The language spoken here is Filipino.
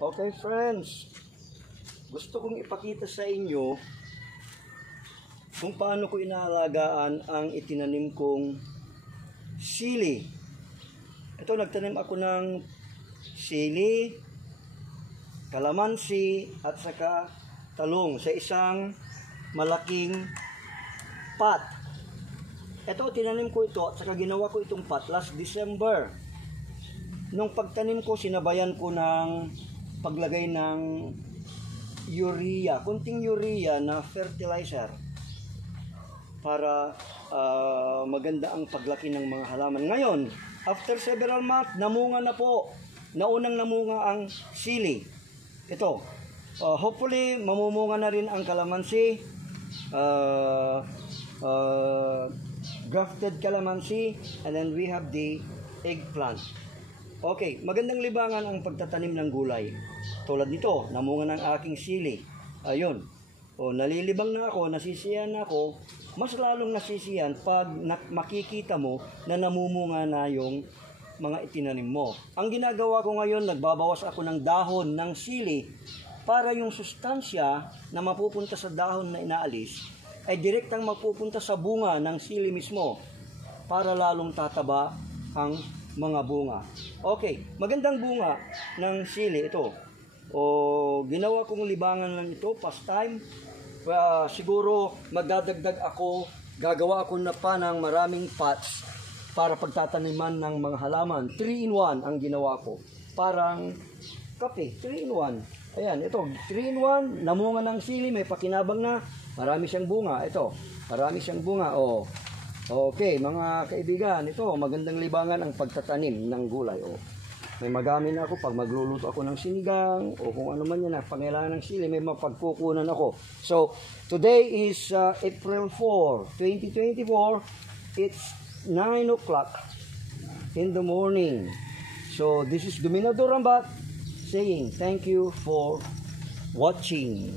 Okay friends, gusto kong ipakita sa inyo kung paano ko inaalagaan ang itinanim kong sili. Ito, nagtanim ako ng sili, kalamansi at saka talong sa isang malaking pot. Ito, tinanim ko ito at saka ginawa ko itong pot last December. Nung pagtanim ko, sinabayan ko ng paglagay ng urea, kunting urea na fertilizer para maganda ang paglaki ng mga halaman. Ngayon, after several months, namunga na po. Naunang namunga ang sili. Ito, hopefully mamumunga na rin ang kalamansi, grafted calamansi, and then we have the eggplant. Okay, magandang libangan ang pagtatanim ng gulay. Tulad nito, namunga ng aking sili. Ayun. Nalilibang na ako, nasisiyan na ako. Mas lalong nasisiyan pag makikita mo na namumunga na yung mga itinanim mo. Ang ginagawa ko ngayon, nagbabawas ako ng dahon ng sili para yung sustansya na mapupunta sa dahon na inaalis ay direktang mapupunta sa bunga ng sili mismo para lalong tataba ang mga bunga. Okay, magandang bunga ng sili ito. Ginawa kong libangan lang ito, pastime. Siguro magdadagdag ako, gagawa ako na pa ng maraming pots para pagtataniman ng mga halaman. 3-in-1 ang ginawa ko. Parang kape, 3-in-1. Ayan, ito, 3-in-1, namunga ng sili, may pakinabang na, marami siyang bunga. Ito, marami siyang bunga. Okay, mga kaibigan, ito, magandang libangan ang pagtatanim ng gulay. May magamit ako pag magluluto ako ng sinigang o kung ano man yan na pangailangan ng sili, may mapagkukunan ako. So, today is April 4, 2024. It's 9 o'clock in the morning. So, this is Dominador Rambat saying thank you for watching.